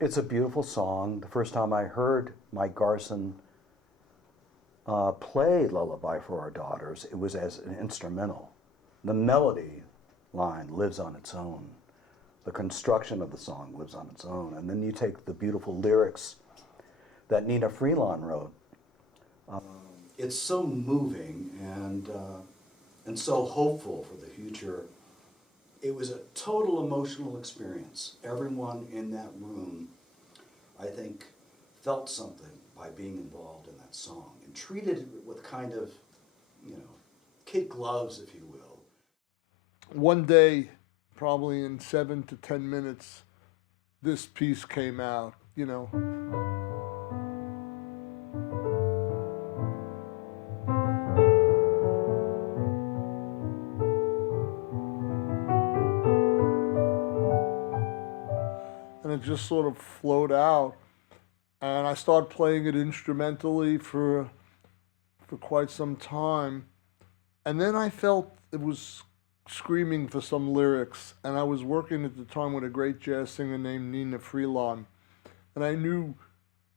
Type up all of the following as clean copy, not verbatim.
It's a beautiful song. The first time I heard Mike Garson play Lullaby for Our Daughters, it was as an instrumental. The melody line lives on its own. The construction of the song lives on its own. And then you take the beautiful lyrics that Nnenna Freelon wrote. It's so moving and so hopeful for the future. It was a total emotional experience. Everyone in that room, I think, felt something by being involved in that song and treated it with kind of, kid gloves, if you will. One day, probably in 7 to 10 minutes, this piece came out, and it just sort of flowed out. And I started playing it instrumentally for quite some time. And then I felt it was screaming for some lyrics. And I was working at the time with a great jazz singer named Nnenna Freelon. And I knew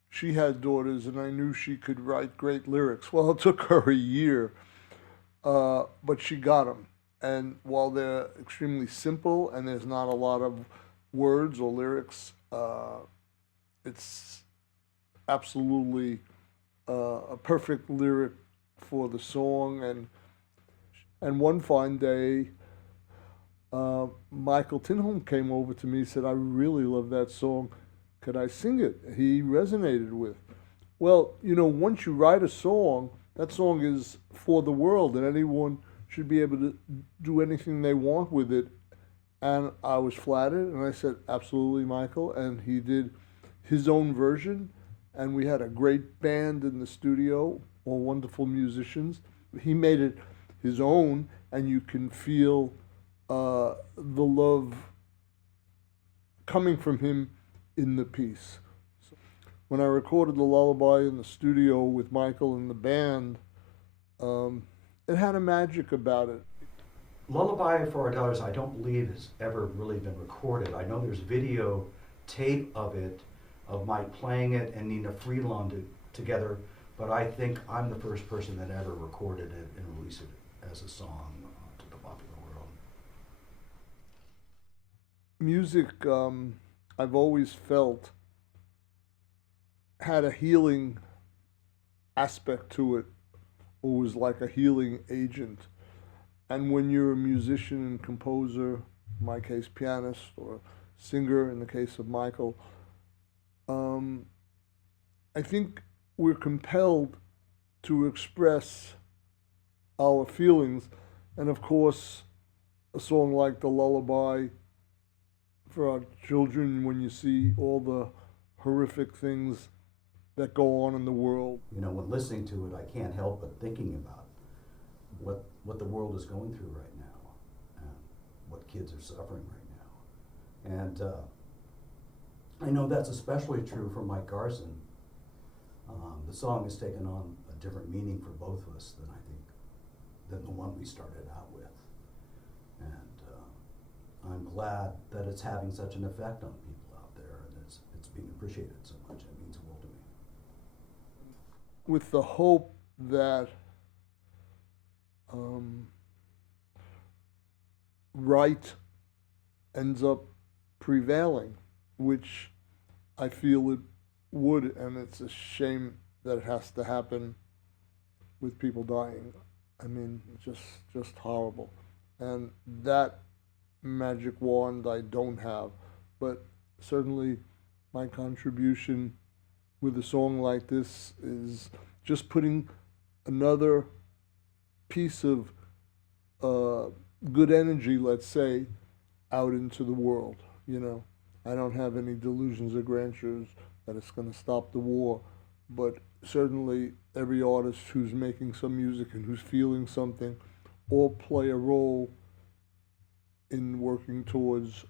she had daughters and I knew she could write great lyrics. Well, it took her a year, but she got them. And while they're extremely simple and there's not a lot of words or lyrics, it's absolutely a perfect lyric for the song. And one fine day, Michael Tinholme came over to me and said, "I really love that song. Could I sing it?" He resonated with. Well, once you write a song, that song is for the world, and anyone should be able to do anything they want with it. And I was flattered, and I said, "Absolutely, Michael." And he did his own version, and we had a great band in the studio, all wonderful musicians. He made it his own, and you can feel the love coming from him in the piece. So when I recorded the lullaby in the studio with Michael and the band, it had a magic about it. Lullaby for Our Daughters, I don't believe has ever really been recorded. I know there's video tape of it, of Mike playing it and Nnenna Freelon together, but I think I'm the first person that ever recorded it and released it as a song to the popular world. Music, I've always felt, had a healing aspect to it, or was like a healing agent. And when you're a musician and composer, in my case pianist, or singer in the case of Michael, I think we're compelled to express our feelings. And of course, a song like the Lullaby for our children, when you see all the horrific things that go on in the world. When listening to it, I can't help but thinking about what the world is going through right now, and what kids are suffering right now. And I know that's especially true for Mike Garson. The song has taken on a different meaning for both of us than the one we started out with. And I'm glad that it's having such an effect on people out there, and it's being appreciated so much. It means the world to me. With the hope that right ends up prevailing, which I feel it would, and it's a shame that it has to happen with people dying. I mean, just horrible. And that magic wand I don't have, but certainly my contribution with a song like this is just putting another piece of good energy, let's say, out into the world. I don't have any delusions or grandeurs that it's going to stop the war, but certainly every artist who's making some music and who's feeling something all play a role in working towards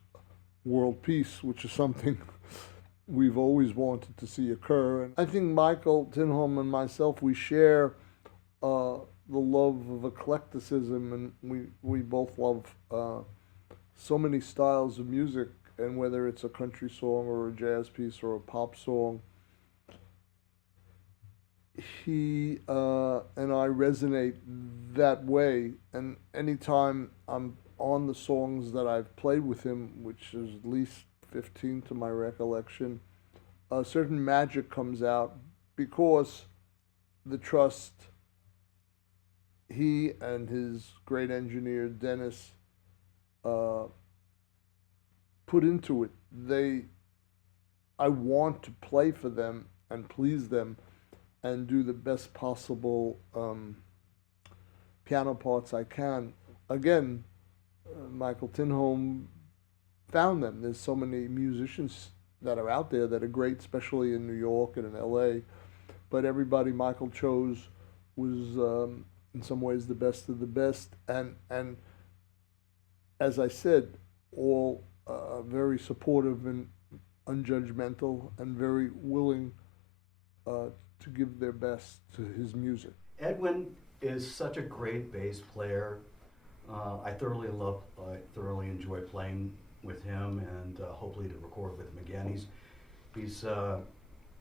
world peace, which is something we've always wanted to see occur. And I think Michael Tinholme and myself, we share the love of eclecticism, and we both love so many styles of music and whether it's a country song or a jazz piece or a pop song, he and I resonate that way. And anytime I'm on the songs that I've played with him, which is at least 15 to my recollection, a certain magic comes out because the trust he and his great engineer Dennis put into it. I want to play for them and please them and do the best possible piano parts I can. Again, Michael Tinholme found them. There's so many musicians that are out there that are great, especially in New York and in LA. But everybody Michael chose was in some ways the best of the best. And as I said, all very supportive and unjudgmental and very willing to give their best to his music. Edwin is such a great bass player. I thoroughly enjoy playing with him, and hopefully to record with him again.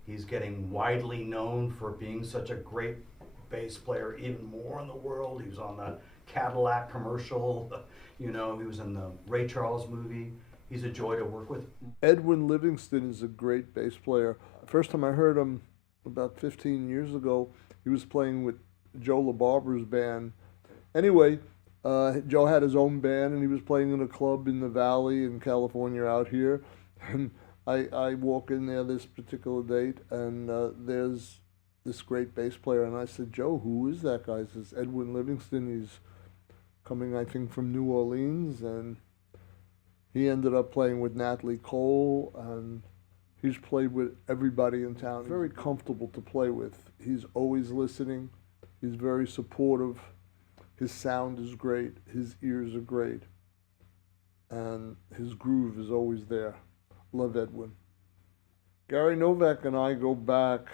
He's getting widely known for being such a great bass player, even more in the world. He was on the Cadillac commercial, you know, he was in the Ray Charles movie. He's a joy to work with. Edwin Livingston is a great bass player. First time I heard him about 15 years ago, he was playing with Joe LaBarber's band. Anyway, Joe had his own band, and he was playing in a club in the Valley in California out here. And I walk in there this particular date, and there's this great bass player. And I said, Joe, who is that guy? He says, Edwin Livingston. He's coming, I think, from New Orleans. And he ended up playing with Natalie Cole, and he's played with everybody in town. Very comfortable to play with. He's always listening. He's very supportive. His sound is great. His ears are great. And his groove is always there. Love Edwin. Garry Novak and I go back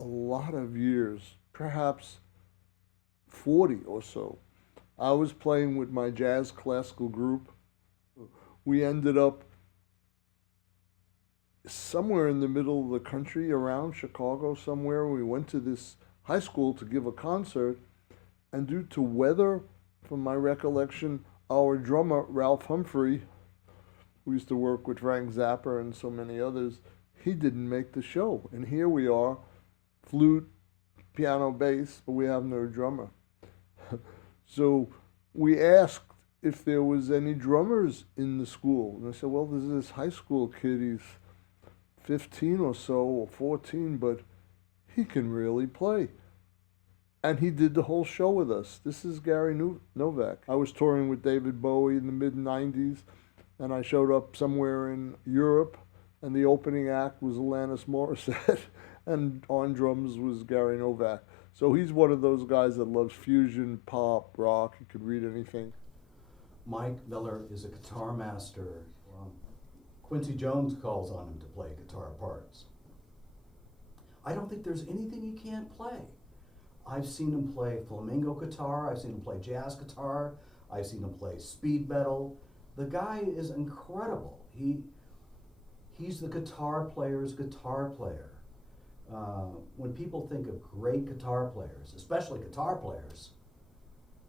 a lot of years, perhaps 40 or so. I was playing with my jazz classical group. We ended up somewhere in the middle of the country, around Chicago somewhere. We went to this high school to give a concert, and due to weather, from my recollection, our drummer, Ralph Humphrey, who used to work with Frank Zappa and so many others, he didn't make the show. And here we are, flute, piano, bass, but we have no drummer. So we asked if there was any drummers in the school. And I said, well, there's this high school kid, he's 15 or so, or 14, but he can really play. And he did the whole show with us. This is Garry Novak. I was touring with David Bowie in the mid-90s, and I showed up somewhere in Europe, and the opening act was Alanis Morissette, and on drums was Garry Novak. So he's one of those guys that loves fusion, pop, rock. He could read anything. Mike Miller is a guitar master. Quincy Jones calls on him to play guitar parts. I don't think there's anything he can't play. I've seen him play flamenco guitar, I've seen him play jazz guitar, I've seen him play speed metal. The guy is incredible. He's the guitar player's guitar player. When people think of great guitar players, especially guitar players,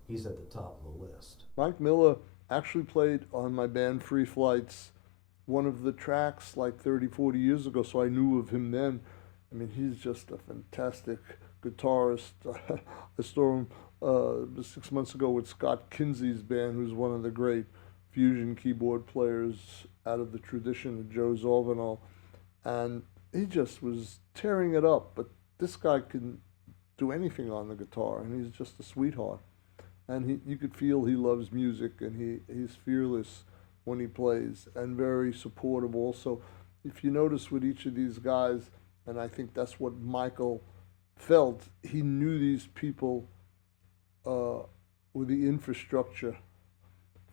he's at the top of the list. Mike Miller actually played on my band Free Flight's one of the tracks like 30, 40 years ago, so I knew of him then. I mean, he's just a fantastic guitarist. I saw him 6 months ago with Scott Kinsey's band, who's one of the great fusion keyboard players out of the tradition of Joe Zawinul. And he just was tearing it up. But this guy can do anything on the guitar, and he's just a sweetheart. And you could feel he loves music, and he's fearless when he plays, and very supportive also. If you notice with each of these guys, and I think that's what Michael felt, he knew these people with the infrastructure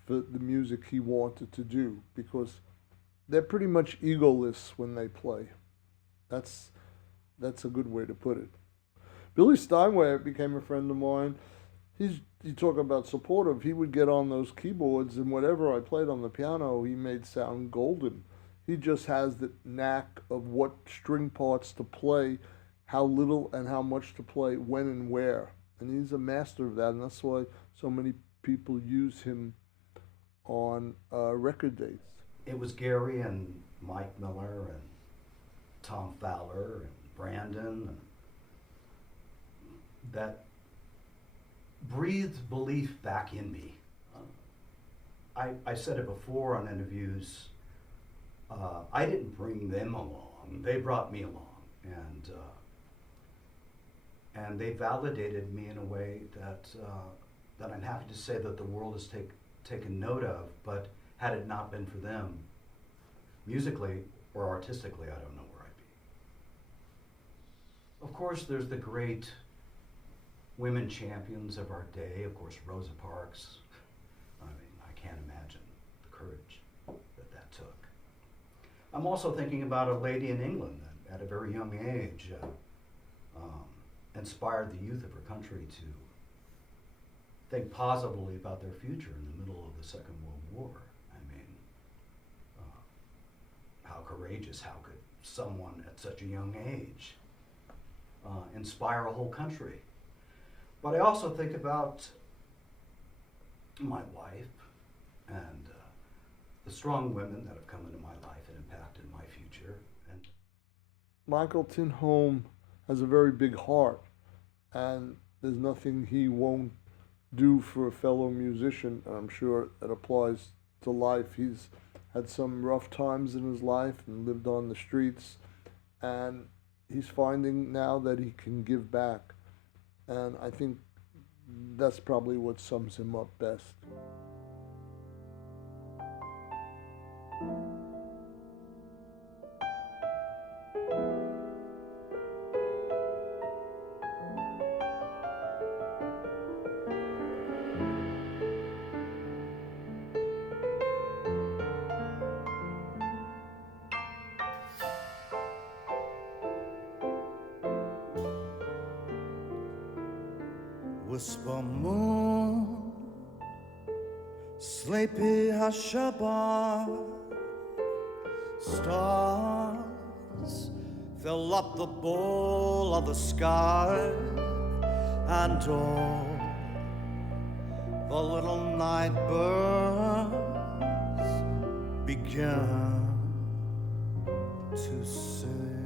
for the music he wanted to do, because they're pretty much egoless when they play. That's a good way to put it. Billy Steinway became a friend of mine. you talk about supportive. He would get on those keyboards, and whatever I played on the piano, he made sound golden. He just has the knack of what string parts to play, how little and how much to play, when and where. And he's a master of that, and that's why so many people use him on record dates. It was Garry and Mike Miller and Tom Fowler and Brandon that breathed belief back in me. I said it before on interviews, I didn't bring them along, they brought me along. And they validated me in a way that I'm happy to say that the world has taken note of, but had it not been for them, musically or artistically, I don't know where I'd be. Of course, there's the great women champions of our day, of course, Rosa Parks. I mean, I can't imagine the courage that took. I'm also thinking about a lady in England that, at a very young age, inspired the youth of her country to think positively about their future in the middle of the Second World War. I mean, how courageous, how could someone at such a young age inspire a whole country? But I also think about my wife and the strong women that have come into my life and impacted my future. And Michael Tinholme has a very big heart, and there's nothing he won't do for a fellow musician, and I'm sure it applies to life. He's had some rough times in his life and lived on the streets, and he's finding now that he can give back, and I think that's probably what sums him up best. Whisper moon, sleepy Hushabye, stars fill up the bowl of the sky, and all the little night birds begin to sing.